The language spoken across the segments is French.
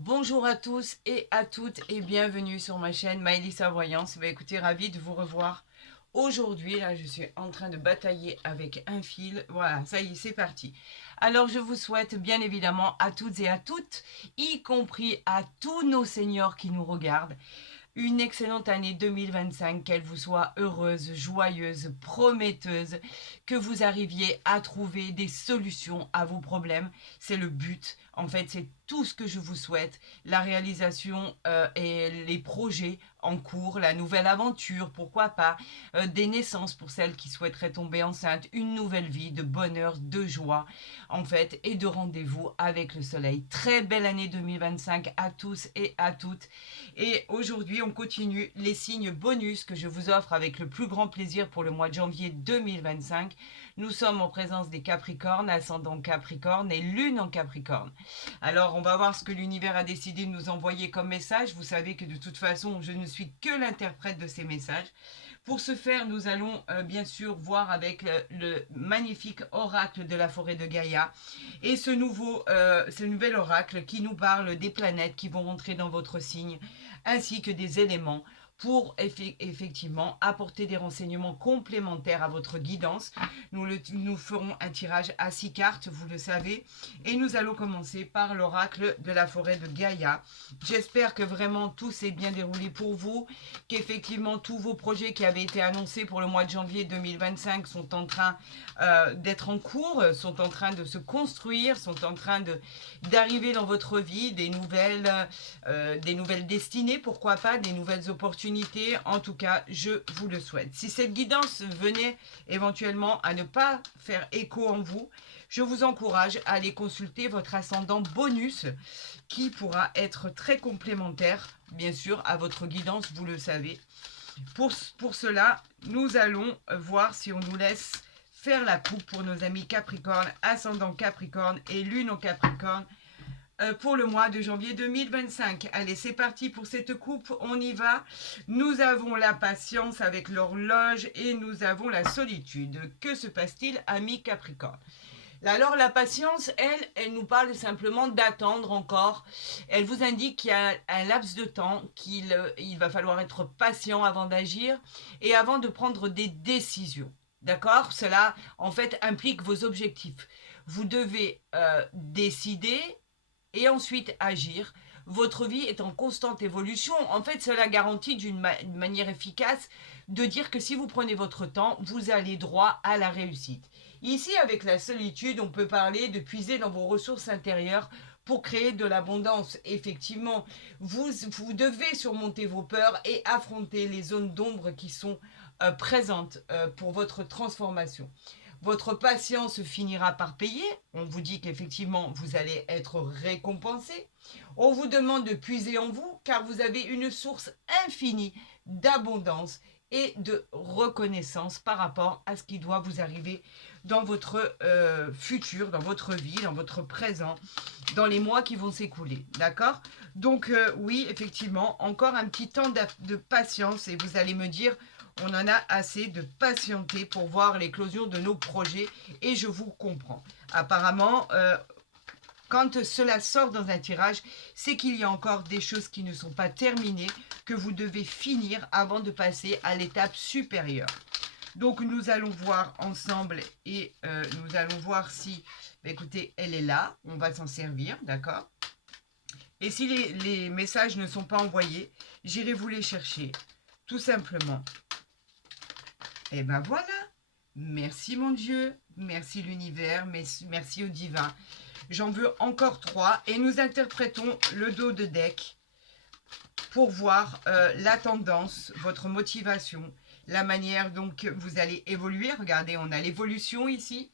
Bonjour à tous et à toutes et bienvenue sur ma chaîne Maëlissa Voyance. Écoutez, ravie de vous revoir. Aujourd'hui, là, je suis en train de batailler avec un fil. Voilà, ça y est, c'est parti. Alors, je vous souhaite bien évidemment à toutes et à toutes, y compris à tous nos seniors qui nous regardent, une excellente année 2025, qu'elle vous soit heureuse, joyeuse, prometteuse, que vous arriviez à trouver des solutions à vos problèmes. C'est le but. En fait, c'est tout ce que je vous souhaite. La réalisation et les projets en cours, la nouvelle aventure, pourquoi pas, des naissances pour celles qui souhaiteraient tomber enceintes, une nouvelle vie de bonheur, de joie, en fait, et de rendez-vous avec le soleil. Très belle année 2025 à tous et à toutes. Et aujourd'hui, on continue les signes bonus que je vous offre avec le plus grand plaisir pour le mois de janvier 2025. Nous sommes en présence des Capricornes, ascendant Capricorne et lune en Capricorne. Alors, on va voir ce que l'univers a décidé de nous envoyer comme message. Vous savez que de toute façon, je ne suis que l'interprète de ces messages. Pour ce faire, nous allons bien sûr voir avec le magnifique oracle de la forêt de Gaïa et ce nouvel oracle qui nous parle des planètes qui vont rentrer dans votre signe ainsi que des éléments pour effectivement apporter des renseignements complémentaires à votre guidance. Nous ferons un tirage à 6 cartes, vous le savez, et nous allons commencer par l'oracle de la forêt de Gaïa. J'espère que vraiment tout s'est bien déroulé pour vous, qu'effectivement tous vos projets qui avaient été annoncés pour le mois de janvier 2025 sont en train d'être en cours, sont en train de se construire, sont en train d'arriver dans votre vie, des nouvelles destinées, pourquoi pas, des nouvelles opportunités. En tout cas, je vous le souhaite. Si cette guidance venait éventuellement à ne pas faire écho en vous, je vous encourage à aller consulter votre ascendant bonus qui pourra être très complémentaire, bien sûr, à votre guidance, vous le savez. Pour cela, nous allons voir si on nous laisse faire la coupe pour nos amis Capricorne, ascendant Capricorne et lune en Capricorne pour le mois de janvier 2025. Allez, c'est parti pour cette coupe, on y va. Nous avons la patience avec l'horloge et nous avons la solitude. Que se passe-t-il, amis Capricorne? Alors la patience, elle nous parle simplement d'attendre encore. Elle vous indique qu'il y a un laps de temps, il va falloir être patient avant d'agir et avant de prendre des décisions. D'accord? Cela, en fait, implique vos objectifs. Vous devez décider et ensuite agir. Votre vie est en constante évolution. En fait, cela garantit d'une manière efficace de dire que si vous prenez votre temps, vous allez droit à la réussite. Ici, avec la solitude, on peut parler de puiser dans vos ressources intérieures pour créer de l'abondance. Effectivement, vous devez surmonter vos peurs et affronter les zones d'ombre qui sont présentes pour votre transformation. Votre patience finira par payer. On vous dit qu'effectivement, vous allez être récompensé. On vous demande de puiser en vous car vous avez une source infinie d'abondance et de reconnaissance par rapport à ce qui doit vous arriver dans votre futur, dans votre vie, dans votre présent, dans les mois qui vont s'écouler. D'accord? Donc oui, effectivement, encore un petit temps de patience et vous allez me dire, on en a assez de patienter pour voir l'éclosion de nos projets et je vous comprends. Apparemment, quand cela sort dans un tirage, c'est qu'il y a encore des choses qui ne sont pas terminées, que vous devez finir avant de passer à l'étape supérieure. Donc nous allons voir ensemble et nous allons voir si, écoutez, elle est là, on va s'en servir, d'accord? Et si les messages ne sont pas envoyés, j'irai vous les chercher, tout simplement. Et ben voilà, merci mon Dieu, merci l'univers, merci au divin. J'en veux encore 3 et nous interprétons le dos de deck pour voir la tendance, votre motivation, la manière dont vous allez évoluer. Regardez, on a l'évolution ici.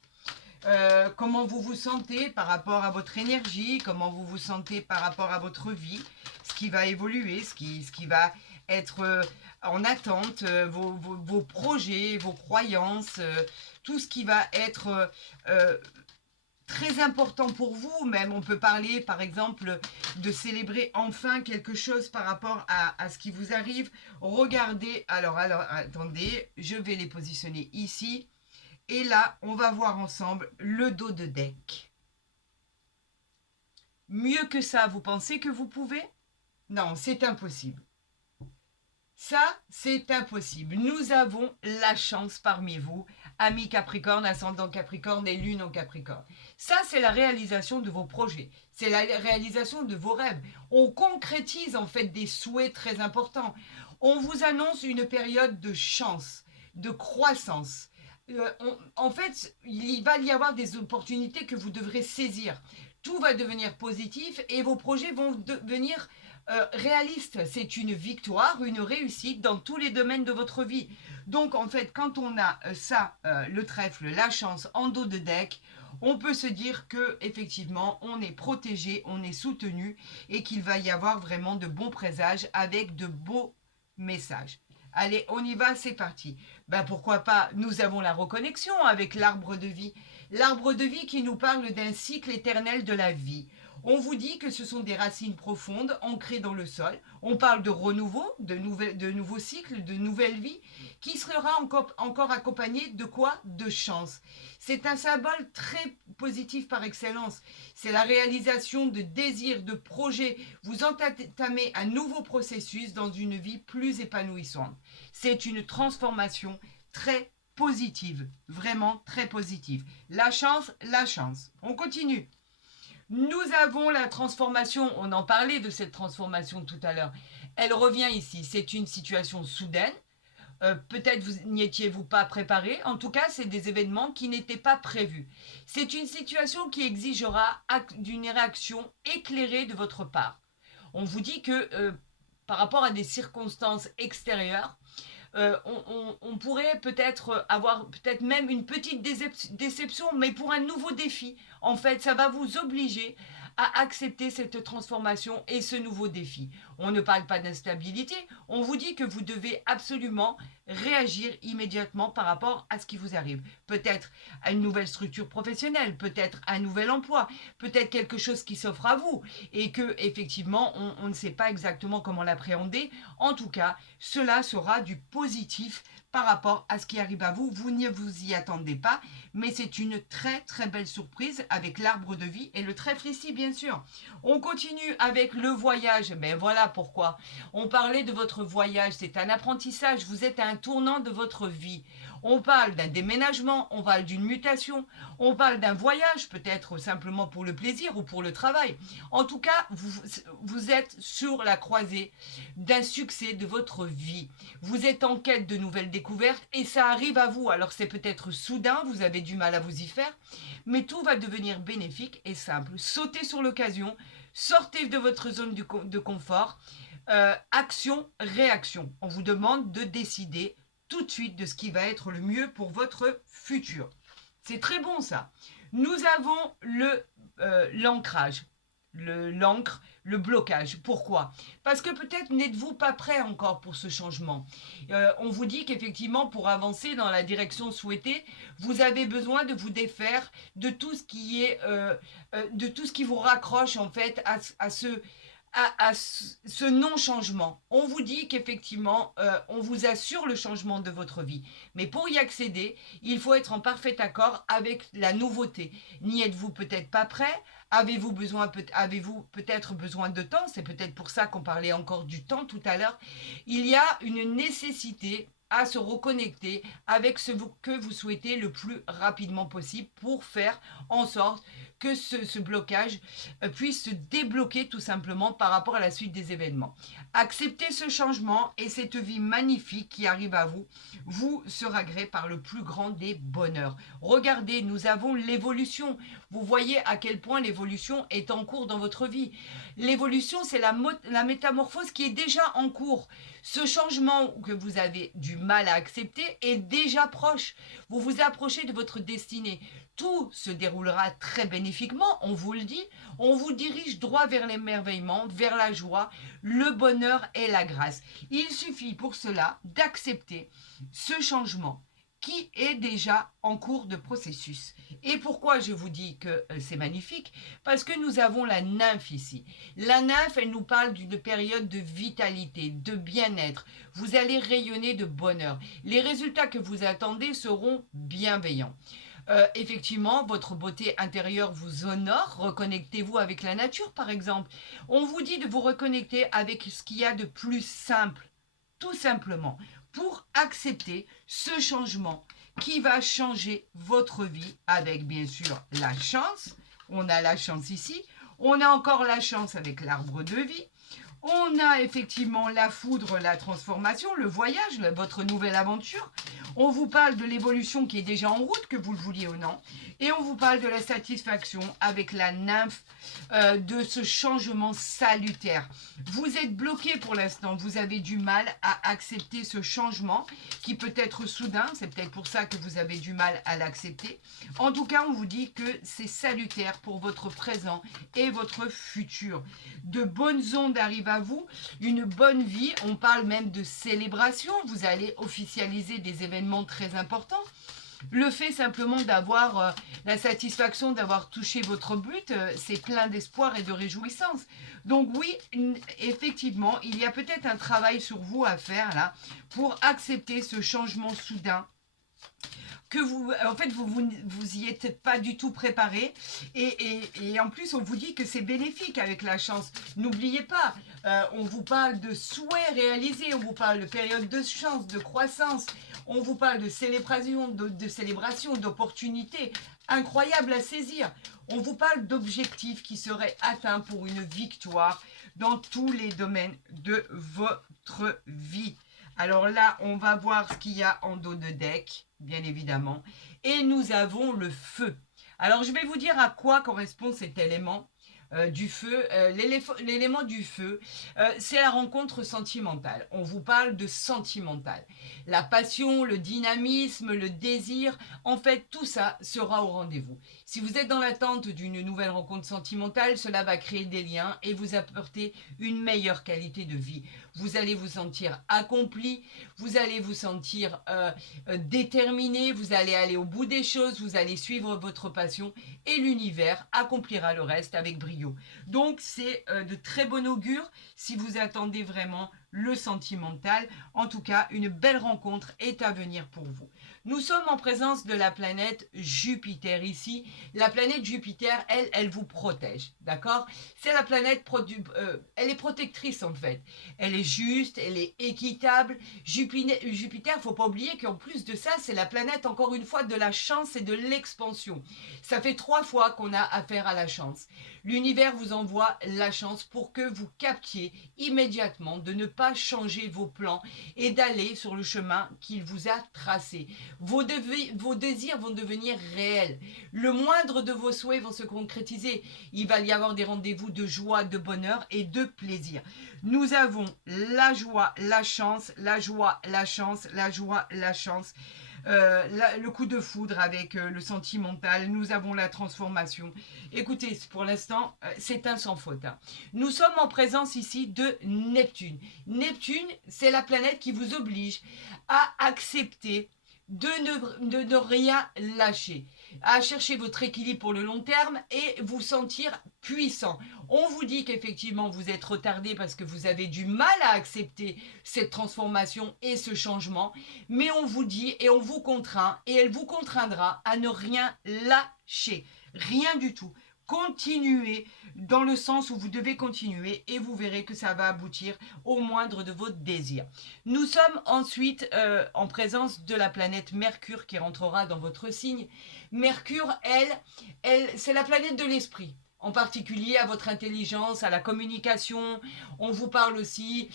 Comment vous vous sentez par rapport à votre énergie, comment vous vous sentez par rapport à votre vie, ce qui va évoluer, ce qui va être en attente, vos projets, vos croyances, tout ce qui va être très important pour vous. Même on peut parler par exemple de célébrer enfin quelque chose par rapport à ce qui vous arrive. Regardez, alors attendez, je vais les positionner ici. Et là, on va voir ensemble le dos de deck. Mieux que ça, vous pensez que vous pouvez? Non, c'est impossible. Ça, c'est impossible. Nous avons la chance parmi vous, amis Capricorne, ascendant Capricorne et lune en Capricorne. Ça, c'est la réalisation de vos projets. C'est la réalisation de vos rêves. On concrétise en fait des souhaits très importants. On vous annonce une période de chance, de croissance. En fait, il va y avoir des opportunités que vous devrez saisir. Tout va devenir positif et vos projets vont devenir réaliste, c'est une victoire, une réussite dans tous les domaines de votre vie. Donc en fait, quand on a ça, le trèfle, la chance en dos de deck, on peut se dire que effectivement, on est protégé, on est soutenu et qu'il va y avoir vraiment de bons présages avec de beaux messages. Allez, on y va, c'est parti. Ben pourquoi pas, nous avons la reconnexion avec l'arbre de vie. L'arbre de vie qui nous parle d'un cycle éternel de la vie. On vous dit que ce sont des racines profondes, ancrées dans le sol. On parle de renouveau, de nouveaux cycles, de nouvelles vies, qui sera encore accompagné de quoi? De chance. C'est un symbole très positif par excellence. C'est la réalisation de désirs, de projets. Vous entamez un nouveau processus dans une vie plus épanouissante. C'est une transformation très positive, vraiment très positive. La chance, la chance. On continue. Nous avons la transformation, on en parlait de cette transformation tout à l'heure. Elle revient ici, c'est une situation soudaine. Peut-être n'y étiez-vous pas préparé. En tout cas, c'est des événements qui n'étaient pas prévus. C'est une situation qui exigera d'une réaction éclairée de votre part. On vous dit que par rapport à des circonstances extérieures, on pourrait peut-être avoir peut-être même une petite déception, mais pour un nouveau défi. En fait, ça va vous obliger à accepter cette transformation et ce nouveau défi. On ne parle pas d'instabilité, on vous dit que vous devez absolument réagir immédiatement par rapport à ce qui vous arrive. Peut-être à une nouvelle structure professionnelle, peut-être un nouvel emploi, peut-être quelque chose qui s'offre à vous et que effectivement on ne sait pas exactement comment l'appréhender. En tout cas, cela sera du positif par rapport à ce qui arrive à vous. Vous ne vous y attendez pas, mais c'est une très très belle surprise avec l'arbre de vie et le trèfle ici, bien sûr. On continue avec le voyage. Mais voilà pourquoi. On parlait de votre voyage, c'est un apprentissage. Vous êtes à un tournant de votre vie. On parle d'un déménagement, on parle d'une mutation, on parle d'un voyage, peut-être simplement pour le plaisir ou pour le travail. En tout cas, vous êtes sur la croisée d'un succès de votre vie. Vous êtes en quête de nouvelles découvertes et ça arrive à vous. Alors c'est peut-être soudain, vous avez du mal à vous y faire, mais tout va devenir bénéfique et simple. Sautez sur l'occasion, sortez de votre zone de confort. Action, réaction. On vous demande de décider tout de suite de ce qui va être le mieux pour votre futur. C'est très bon ça. Nous avons l'ancrage, l'encre, le blocage. Pourquoi? Parce que peut-être n'êtes-vous pas prêt encore pour ce changement. On vous dit qu'effectivement, pour avancer dans la direction souhaitée, vous avez besoin de vous défaire de tout ce qui est, de tout ce qui vous raccroche en fait à ce non-changement. On vous dit qu'effectivement, on vous assure le changement de votre vie. Mais pour y accéder, il faut être en parfait accord avec la nouveauté. N'y êtes-vous peut-être pas prêt? Avez-vous peut-être besoin de temps? C'est peut-être pour ça qu'on parlait encore du temps tout à l'heure. Il y a une nécessité à se reconnecter avec ce que vous souhaitez le plus rapidement possible pour faire en sorte que ce blocage puisse se débloquer tout simplement par rapport à la suite des événements. Acceptez ce changement et cette vie magnifique qui arrive à vous vous sera gré par le plus grand des bonheurs. Regardez, nous avons l'évolution. Vous voyez à quel point l'évolution est en cours dans votre vie. L'évolution, c'est la métamorphose qui est déjà en cours. Ce changement que vous avez du mal à accepter est déjà proche. Vous vous approchez de votre destinée. Tout se déroulera très bénéfiquement, on vous le dit. On vous dirige droit vers l'émerveillement, vers la joie, le bonheur et la grâce. Il suffit pour cela d'accepter ce changement qui est déjà en cours de processus. Et pourquoi je vous dis que c'est magnifique? Parce que nous avons la nymphe ici. La nymphe, elle nous parle d'une période de vitalité, de bien-être. Vous allez rayonner de bonheur. Les résultats que vous attendez seront bienveillants. Effectivement, votre beauté intérieure vous honore. Reconnectez-vous avec la nature, par exemple. On vous dit de vous reconnecter avec ce qu'il y a de plus simple, tout simplement, pour accepter ce changement qui va changer votre vie avec, bien sûr, la chance. On a la chance ici. On a encore la chance avec l'arbre de vie. On a effectivement la foudre, la transformation, le voyage, votre nouvelle aventure. On vous parle de l'évolution qui est déjà en route, que vous le vouliez ou non. Et on vous parle de la satisfaction avec la nymphe, de ce changement salutaire. Vous êtes bloqué pour l'instant. Vous avez du mal à accepter ce changement qui peut être soudain. C'est peut-être pour ça que vous avez du mal à l'accepter. En tout cas, on vous dit que c'est salutaire pour votre présent et votre futur. De bonnes ondes arrivent à vous, une bonne vie. On parle même de célébration. Vous allez officialiser des événements très importants. Le fait simplement d'avoir la satisfaction d'avoir touché votre but, c'est plein d'espoir et de réjouissance. Donc oui, effectivement, il y a peut-être un travail sur vous à faire là pour accepter ce changement soudain que vous, en fait, vous y êtes pas du tout préparé. Et en plus, on vous dit que c'est bénéfique avec la chance. N'oubliez pas, on vous parle de souhaits réalisés, on vous parle de période de chance, de croissance, on vous parle de célébration, d'opportunités incroyables à saisir. On vous parle d'objectifs qui seraient atteints pour une victoire dans tous les domaines de votre vie. Alors là, on va voir ce qu'il y a en dos de deck, bien évidemment. Et nous avons le feu. Alors, je vais vous dire à quoi correspond cet élément du feu. L'élément du feu, c'est la rencontre sentimentale. On vous parle de sentimental. La passion, le dynamisme, le désir, en fait, tout ça sera au rendez-vous. Si vous êtes dans l'attente d'une nouvelle rencontre sentimentale, cela va créer des liens et vous apporter une meilleure qualité de vie. Vous allez vous sentir accompli, vous allez vous sentir déterminé, vous allez aller au bout des choses, vous allez suivre votre passion et l'univers accomplira le reste avec brio. Donc c'est de très bon augure si vous attendez vraiment le sentimental. En tout cas, une belle rencontre est à venir pour vous. Nous sommes en présence de la planète Jupiter ici. La planète Jupiter, elle vous protège, d'accord? C'est la planète, elle est protectrice en fait. Elle est juste, elle est équitable. Jupiter, faut pas oublier qu'en plus de ça, c'est la planète, encore une fois, de la chance et de l'expansion. Ça fait 3 fois qu'on a affaire à la chance. L'univers vous envoie la chance pour que vous captiez immédiatement de ne pas changer vos plans et d'aller sur le chemin qu'il vous a tracé. Vos désirs vont devenir réels. Le moindre de vos souhaits vont se concrétiser. Il va y avoir des rendez-vous de joie, de bonheur et de plaisir. Nous avons la joie, la chance, la joie, la chance, la joie, la chance. Le coup de foudre avec le sentimental, nous avons la transformation. Écoutez, pour l'instant, c'est un sans faute. Hein. Nous sommes en présence ici de Neptune. Neptune, c'est la planète qui vous oblige à accepter de ne rien lâcher, à chercher votre équilibre pour le long terme et vous sentir puissant. On vous dit qu'effectivement vous êtes retardé parce que vous avez du mal à accepter cette transformation et ce changement, mais on vous dit et on vous contraint et elle vous contraindra à ne rien lâcher, rien du tout. Continuez dans le sens où vous devez continuer et vous verrez que ça va aboutir au moindre de vos désirs. Nous sommes ensuite en présence de la planète Mercure qui rentrera dans votre signe. Mercure, elle c'est la planète de l'esprit. En particulier à votre intelligence, à la communication. On vous parle aussi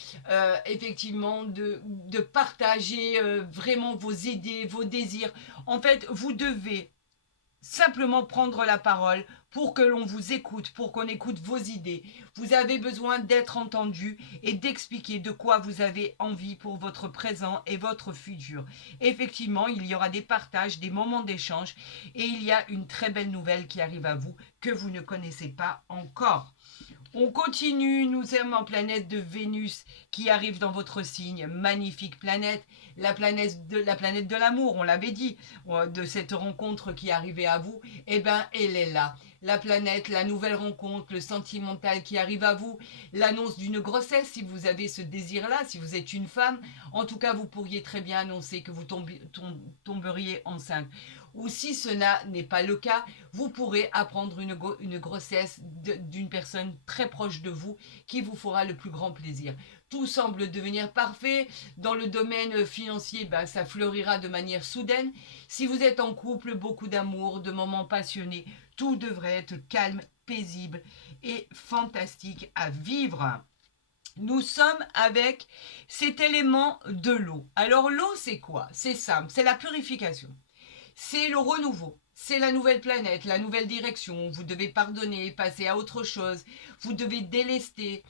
effectivement de partager vraiment vos idées, vos désirs. En fait, vous devez simplement prendre la parole pour que l'on vous écoute, pour qu'on écoute vos idées. Vous avez besoin d'être entendu et d'expliquer de quoi vous avez envie pour votre présent et votre futur. Effectivement, il y aura des partages, des moments d'échange et il y a une très belle nouvelle qui arrive à vous que vous ne connaissez pas encore. On continue, nous sommes en planète de Vénus qui arrive dans votre signe, magnifique planète, la planète de l'amour, on l'avait dit, de cette rencontre qui arrivait à vous, eh bien elle est là. La planète, la nouvelle rencontre, le sentimental qui arrive à vous, l'annonce d'une grossesse si vous avez ce désir-là, si vous êtes une femme, en tout cas vous pourriez très bien annoncer que vous tomberiez enceinte. ou si ce n'est pas le cas, vous pourrez apprendre une grossesse d'une personne très proche de vous qui vous fera le plus grand plaisir. Tout semble devenir parfait. Dans le domaine financier, ben, ça fleurira de manière soudaine. Si vous êtes en couple, beaucoup d'amour, de moments passionnés, tout devrait être calme, paisible et fantastique à vivre. Nous sommes avec cet élément de l'eau. Alors l'eau, c'est quoi? C'est simple, c'est la purification. C'est le renouveau. C'est la nouvelle planète, la nouvelle direction. Vous devez pardonner, passer à autre chose. Vous devez délester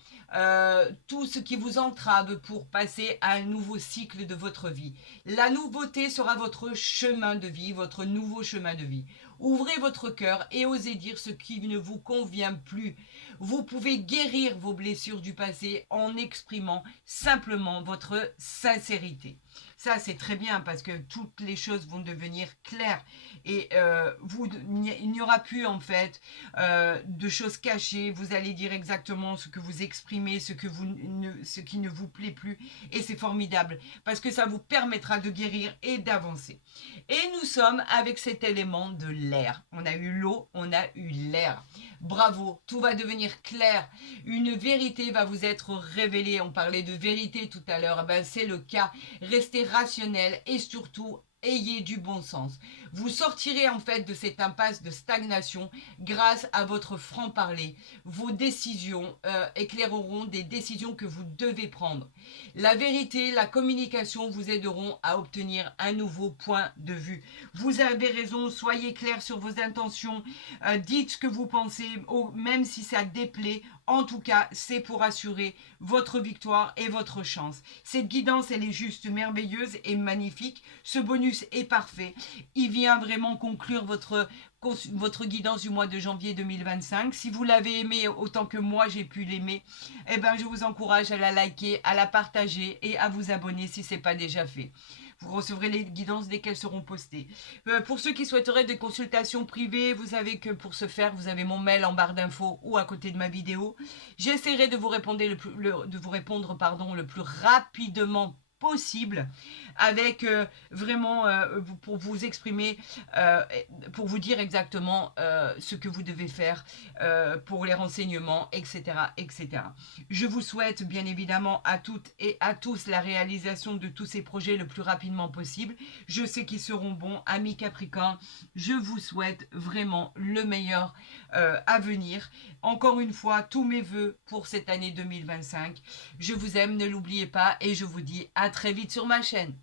tout ce qui vous entrave pour passer à un nouveau cycle de votre vie. La nouveauté sera votre chemin de vie, votre nouveau chemin de vie. Ouvrez votre cœur et osez dire ce qui ne vous convient plus. Vous pouvez guérir vos blessures du passé en exprimant simplement votre sincérité. Ça, c'est très bien parce que toutes les choses vont devenir claires et il n'y aura plus en fait de choses cachées. Vous allez dire exactement ce que vous exprimez, ce qui ne vous plaît plus et c'est formidable parce que ça vous permettra de guérir et d'avancer. Et nous sommes avec cet élément de l'air. On a eu l'eau, on a eu l'air. Bravo, tout va devenir clair. Une vérité va vous être révélée. On parlait de vérité tout à l'heure. Ben, c'est le cas. Restez rationnel et surtout ayez du bon sens. Vous sortirez en fait de cette impasse de stagnation grâce à votre franc-parler. Vos décisions éclaireront des décisions que vous devez prendre. La vérité, la communication vous aideront à obtenir un nouveau point de vue. Vous avez raison, soyez clair sur vos intentions, dites ce que vous pensez, même si ça déplaît. En tout cas, c'est pour assurer votre victoire et votre chance. Cette guidance, elle est juste merveilleuse et magnifique. Ce bonus est parfait. Il vient vraiment conclure votre guidance du mois de janvier 2025. Si vous l'avez aimé autant que moi j'ai pu l'aimer, eh ben, je vous encourage à la liker, à la partager et à vous abonner si ce n'est pas déjà fait. Vous recevrez les guidances dès qu'elles seront postées. Pour ceux qui souhaiteraient des consultations privées, vous savez que pour ce faire, vous avez mon mail en barre d'infos ou à côté de ma vidéo. J'essaierai de vous répondre le plus rapidement possible avec vraiment pour vous exprimer, pour vous dire exactement ce que vous devez faire pour les renseignements, etc., etc. Je vous souhaite bien évidemment à toutes et à tous la réalisation de tous ces projets le plus rapidement possible. Je sais qu'ils seront bons, amis Capricorne. Je vous souhaite vraiment le meilleur à venir. Encore une fois, tous mes voeux pour cette année 2025. Je vous aime, ne l'oubliez pas et je vous dis à très vite sur ma chaîne.